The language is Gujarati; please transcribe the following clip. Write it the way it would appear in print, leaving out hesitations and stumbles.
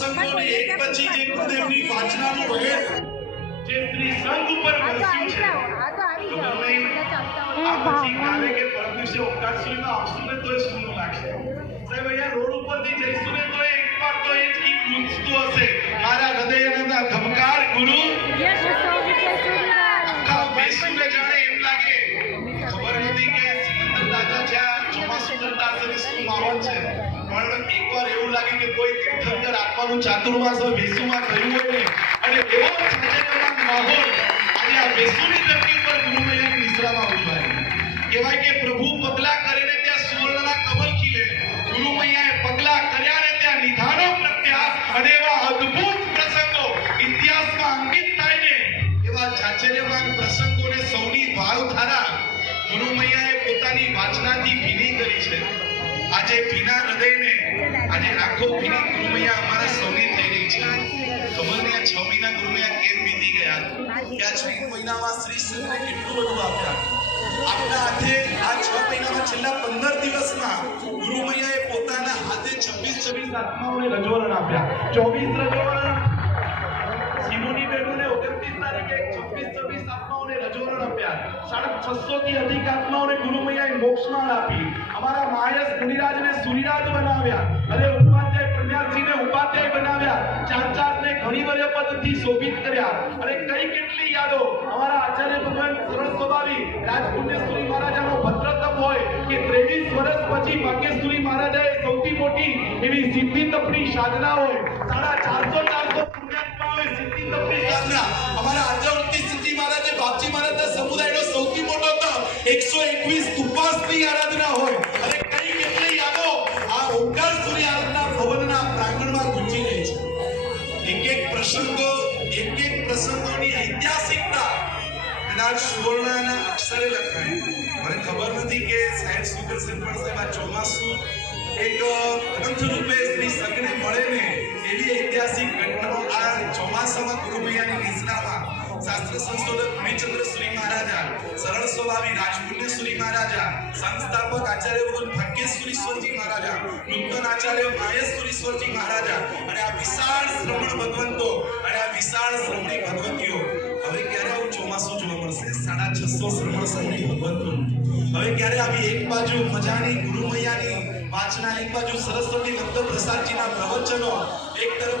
પ્રસંગોને એક પછી એક ગુરુદેવની વાચનાનું વહેર જે શ્રી સંઘ ઉપર વરસ્યું છે ખબર નહીં આ પછી કાલે કે પરમ દિવસે ઓમકારશ્રીમાં આવશું ને તોય સુનું લાગશે સાહેબ અહીંયા રોડ ઉપરથી જઈશું ને તો એક વાર તો એ જ ગીત ગૂંજતું હશે મારા હૃદયના ધબકાર ગુરુ આખા બેસીને જાણે એમ લાગે ખબર નથી કે સિકંદર દાદા જ્યાં ચોમાસું કરતા હશે શું માહોલ છે પણ એકવાર એવું લાગે કે કોઈ તીર્થંકર આત્માનું ચાતુર્માસ વેસુમાં થયું હોય ને અને એવો છાજેનો માહોલ આજે આ વેસુની ધરતી ઉપર ગુરુમૈયાની નિશ્રામાં ઉભા કહેવાય કે પ્રભુ પગલા કરે ને ત્યાં સુવર્ણના કમળ ખીલે ગુરુમૈયાએ પગલા કર્યા ને ત્યાં નિધાનો પ્રત્યાસ અને એવા અદ્ભુત પ્રસંગો ઇતિહાસમાં અંકિત થાય ને એવા ચાચર્યવાન પ્રસંગોને સૌની ભાવધારા ગુરુમૈયાએ પોતાની વાચનાથી ભીની કરી છે આજે ભીના હૃદયને આજે આંખો ભીની ગુરુમૈયા અમારા સૌની થઈ રહી છે ખબર નહીં આ 6 મહિના ગુરુમૈયા કેમ વીતી ગયા કે આ 6 મહિનામાં શ્રી સંતને કેટલું બધું આપ્યા આપના હાથે આ 6 મહિનામાં છેલ્લા 15 દિવસમાં ગુરુમૈયાએ પોતાના હાથે 26 આત્માઓને રજોવરણ આપ્યા 24 રજોવરણ સિમોની બેનોને 29 તારીખે 26 આત્માઓને રજોવરણ આપ્યા 650 થી અધિક આત્માઓને ગુરુમૈયાએ મોક્ષમાળ આપી અમારા માયસ મુનિરાજને સુરીરાજ બનાવ્યા અને ઉપાધ્યાય પ્રન્યાસીને ઉપાધ્યાય બનાવ્યા ચાચારને ઘણી વર્ય પદથી શોભિત કર્યા અને કઈ કેટલી યાદો અમારા આચાર્ય ભગવાન સરળ સ્વભાવી રાજપુણ્યસુરી મહારાજાનો ભદ્રતપ હોય કે 23 વર્ષ પછી ભાગ્યસુરી મહારાજાએ સૌથી મોટી એવી સિદ્ધિ તપની સાધના હોય 450 પુણ્યાત્માઓએ સિદ્ધિ તપની સાધના અમારા આચાર્ય સિદ્ધિ મહારાજે બાપજી મહારાજના સમુદાયનો સૌથી મોટો તપ 121 ઉપવાસની આરાધના હોય અને કઈ કેટલી યાદો આ ઓમકાર સૂર્ય આરાધના ભવનના પ્રાંગણમાં ગુંજી રહી છે એક પ્રસંગોની ઐતિહાસિકતા કદાચ સુવર્ણના અક્ષરે લખાય મને ખબર નથી કે સાહેબ શું કરશે પણ સાહેબ આ ચોમાસું એક ગ્રંથ રૂપે શ્રી સંઘને મળે ને એવી ઐતિહાસિક ઘટનાઓ આ ચોમાસામાં ગુરુમૈયાની નિશ્રામાં શાસ્ત્ર સંશોધક મુનિચંદ્ર શ્રી મહારાજા સરળ સ્વભાવી રાજપુણ્ય શ્રી મહારાજા સંસ્થાપક આચાર્ય ભગવાન ભાગ્યેશ્વરીશ્વરજી મહારાજા નૂતન આચાર્ય માયેશ્વરીશ્વરજી મહારાજા અને આ વિશાળ શ્રમણ ભગવંતો અને આ વિશાળ શ્રમણી ભગવતીઓ હવે ક્યારે આવું ચોમાસું જોવા મળશે 650 શ્રમણ શ્રમણી ભગવંતો હવે ક્યારે આવી એક બાજુ મજાની ગુરુમૈયાની વાચના એક બાજુ સરસ્વતી લબ્ધ પ્રસાદજીના પ્રવચનો એક તરફ